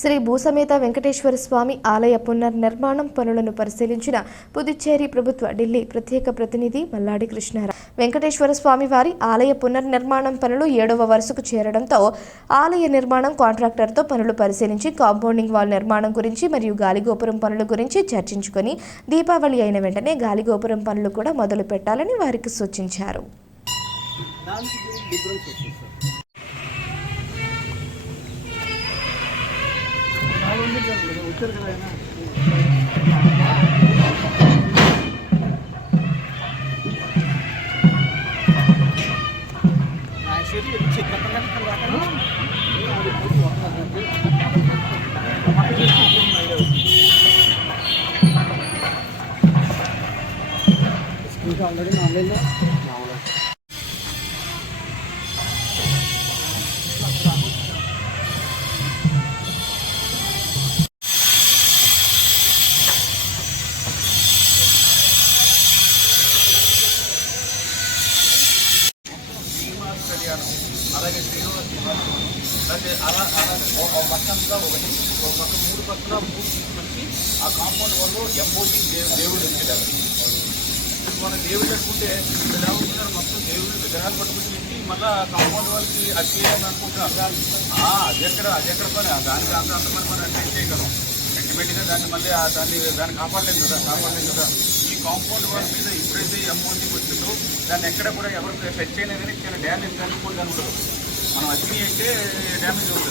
శ్రీ భూసమేత వెంకటేశ్వర స్వామి ఆలయ పునర్నిర్మాణం పనులను పరిశీలించిన పుదుచ్చేరి ప్రభుత్వ ఢిల్లీ ప్రత్యేక ప్రతినిధి మల్లాడి కృష్ణారావు. వెంకటేశ్వర స్వామి వారి ఆలయ పునర్నిర్మాణం పనులు ఏడవ వరుసకు చేరడంతో ఆలయ నిర్మాణం కాంట్రాక్టర్తో పనులు పరిశీలించి కాంపౌండింగ్ వాల్ నిర్మాణం గురించి మరియు గాలిగోపురం పనుల గురించి చర్చించుకొని దీపావళి అయిన వెంటనే గాలిగోపురం పనులు కూడా మొదలు పెట్టాలని వారికి సూచించారు. ஆல்ரெடி நான் ஆன்லைனில் நான் அவ்வளோ అంటే అలా అలా ఒక ఒక ఒకటి ఒక పక్క మూడు పక్కల మూడు తీసుకొచ్చి ఆ కాంపౌండ్ వాళ్ళు ఎంబోటి దేవుడు వచ్చేదారు మన దేవుడు అనుకుంటే ఇక్కడ మొత్తం దేవుడు విగ్రహాలు పట్టుకుని పెట్టి ఆ కాంపౌండ్ వాళ్ళకి అది చేయాలని అనుకుంటున్నారు. ఆ, అది ఎక్కడ అది ఎక్కడ పని? దానికి అంత అంత పని మనం అంటే చేయగలం? అల్టిమేట్గా దాన్ని మళ్ళీ ఆ దాన్ని దాన్ని కాపాడలేదు కదా కాపాడలేదు కదా. ఈ కాంపౌండ్ వాళ్ళ మీద ఎప్పుడైతే ఎంఓటీ వచ్చిందో దాన్ని ఎక్కడ కూడా ఎవరు టచ్ అయినా కానీ చిన్న డ్యామేజ్ కానీ కూడా ఉండదు మనం అగ్ని అయితే డ్యామేజ్ అవుతుంది